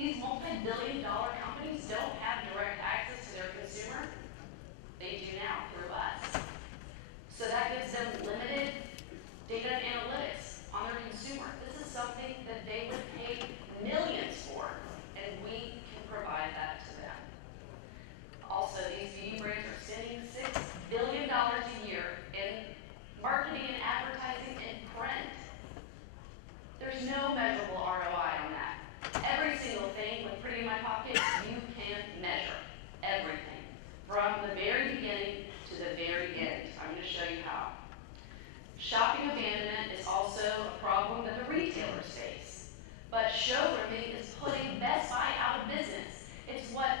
These multi-billion-dollar companies don't have direct access to their consumer. They do now through us. So that gives them limited data and analytics on their consumer. This is something that they would pay millions for, and we can provide that to them. Also, these beauty brands are spending $6 billion a year in marketing and advertising and print. There's no measurable ROI on that. Every single thing with Pretty in My Pocket, you can measure everything from the very beginning to the very end. I'm going to show you how. Shopping abandonment is also a problem that the retailers face, but showrooming is putting Best Buy out of business. It's what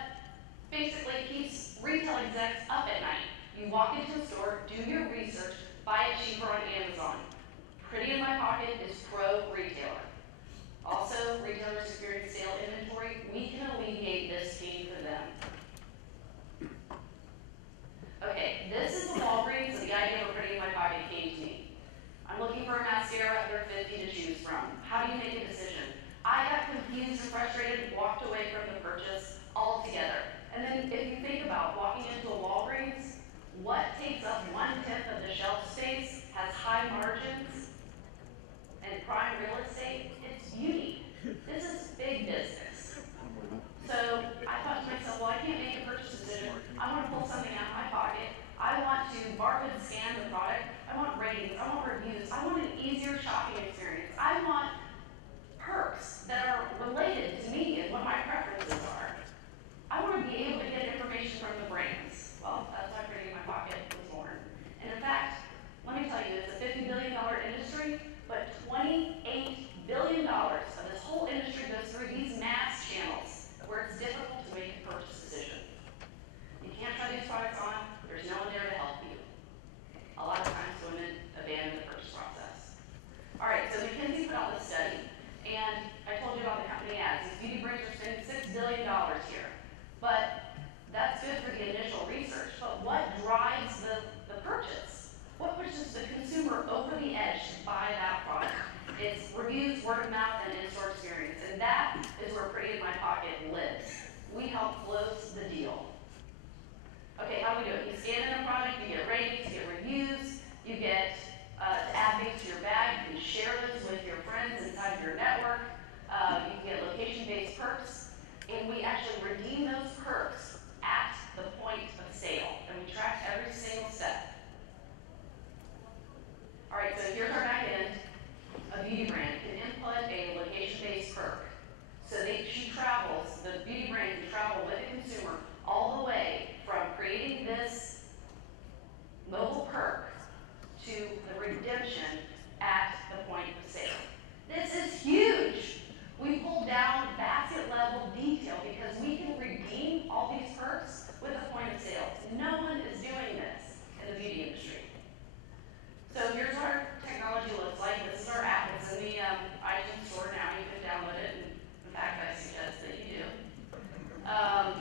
basically keeps retail execs up at night. You walk into a store, do your research, buy it cheaper on Amazon. Pretty in My Pocket is pro-retailer. Also, retailers experience sale inventory. We can alleviate this pain for them. Okay, this is the Walgreens, and the idea of Pretty in My Pocket came to me. I'm looking for a mascara under 50 to choose from. How do you make a decision? I got confused and frustrated, walked away from the purchase altogether. And then if you think about walking into a Walgreens, what takes up 1/10 of the shelf space, has high margins, and prime real estate? It's beauty. This is big business. So I thought to myself, well, I can't make a purchase decision. I want to pull something out of my pocket. I want to barcode scan the product. I want ratings. I want reviews. I want an easier shopping experience. I want perks that are related to me and what my preferences are. I want to be able to get information from the brands. Well, that's why Pretty in My Pocket was born. And in fact, let me tell you, it's a $50 billion industry, but $28 billion of this whole industry goes through these mass channels where it's difficult to make a purchase decision. You can't try these products on, there's no one there to help you. A lot of times women abandon the purchase process. All right, so McKinsey put out this study, and I told you about the company ads. These beauty brands are spending $6 billion here. But that's good for the initial research, but what drives the purchase? What pushes the consumer over the edge to buy that product? It's reviews, word of mouth, and in-store experience, and that is where Pretty in My Pocket lives. We help close the deal. Okay, how do we do it? You scan in a product, you get ratings, you get reviews, you get to add things to your bag, you can share those with your friends inside of your network, you can get location-based perks, and we actually redeem those perks at the point of sale, and we track every single step. All right, so here's our back end. A beauty brand can input a location-based perk. So she travels, the beauty brand can travel with the consumer all the way from creating this mobile perk to the redemption at the point of sale. This is huge. We pull down basket level detail because we can redeem all these perks with a point of sale. No one is doing this in the beauty industry. So here's what our technology looks like. This is our app. It's in the iTunes store now. You can download it. And in fact, I suggest that you do.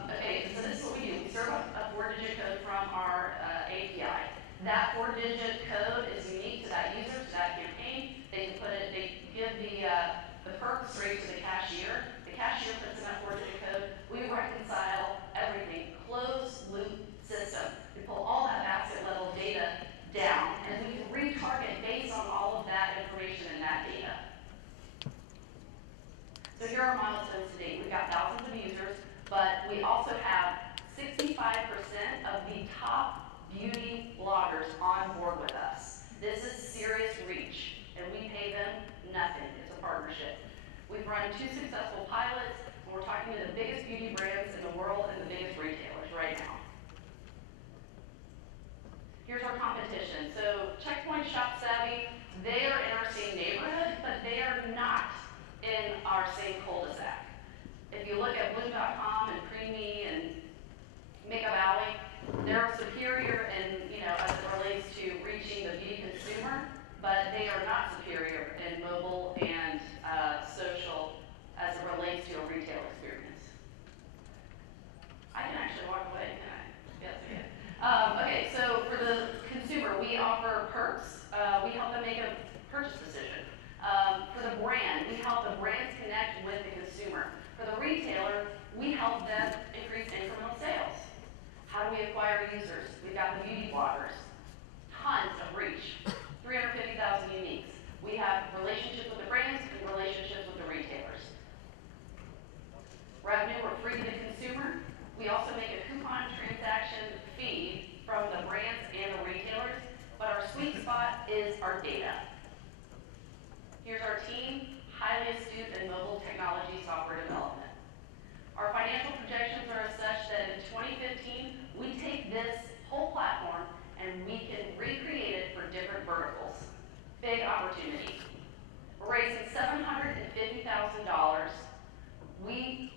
Okay, so this is what we do. We serve a 4-digit code from our API. That 4-digit code is unique to that user, to that campaign. They give the perk straight to the cashier. The cashier puts in that 4-digit code. We reconcile everything. Closed loop system. We pull all that basket level data down, and we can retarget based on all of that information and that data. So here are our milestones today. We've got thousands of users, but we also have 65% of the top beauty bloggers on board with us. This is serious reach, and we pay them nothing. It's a partnership. We've run 2 successful pilots, and we're talking to the biggest beauty brands in the world and the biggest retailers right now. Here's our competition. So Checkpoint Shop Savvy, they are in our same neighborhood, but they are not in our same cul-de-sac. If you look at Bloom.com and Creamy and Makeup Alley, they're superior in, as it relates to reaching the beauty consumer, but they are not superior in mobile and social as it relates to a retail experience. I can actually walk away, can I? Yes, I can. Okay, so for the consumer, we offer perks. We help them make a purchase decision. For the brand, we help the brands connect with the consumer. For the retailer,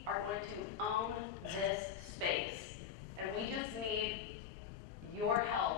are going to own this space. And we just need your help